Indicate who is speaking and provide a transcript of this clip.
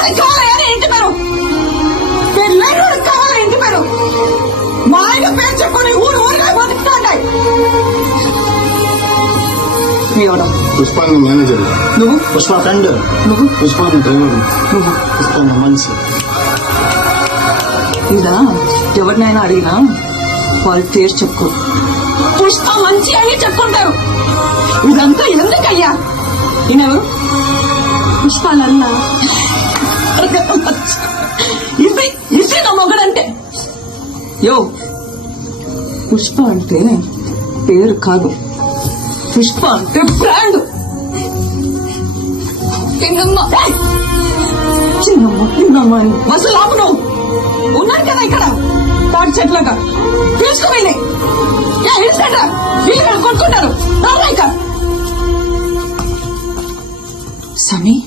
Speaker 1: వాడికి కావాలా అని ఇంటి పేరు పెళ్ళైనోడికి కావాలా ఇంటి పేరు మా ఆయన పేరు చెప్పుకొని ఊరు ఊరిగా బతుకుతాంటాయి
Speaker 2: మేనేజర్.
Speaker 1: నువ్వు?
Speaker 2: పుష్ప ఫ్రెండ్.
Speaker 1: నువ్వు?
Speaker 2: డ్రైవర్.
Speaker 1: నువ్వు?
Speaker 2: మనిషి
Speaker 1: ఇదా? ఎవరినైనా అడిగినా వాళ్ళ పేరు చెప్పుకో. పుష్ప మంచి అని చెప్పుకుంటారు. ఇదంతా ఎందుకయ్యా? ఈయనెవరు? పుష్పాలన్న యో. పుష్ప అంటే పేరు కాదు. పుష్ప అంటే బ్రాండ్. చిన్నమ్మ! చిన్నమ్మ చిన్నమ్మ అని నువ్వు ఉన్నారు కదా ఇక్కడ. తాటి చెట్లగా. తీసుకుపోయినాయి ఇడిసండ్రా వీళ్ళు కొట్టుకుంటారు. సమీ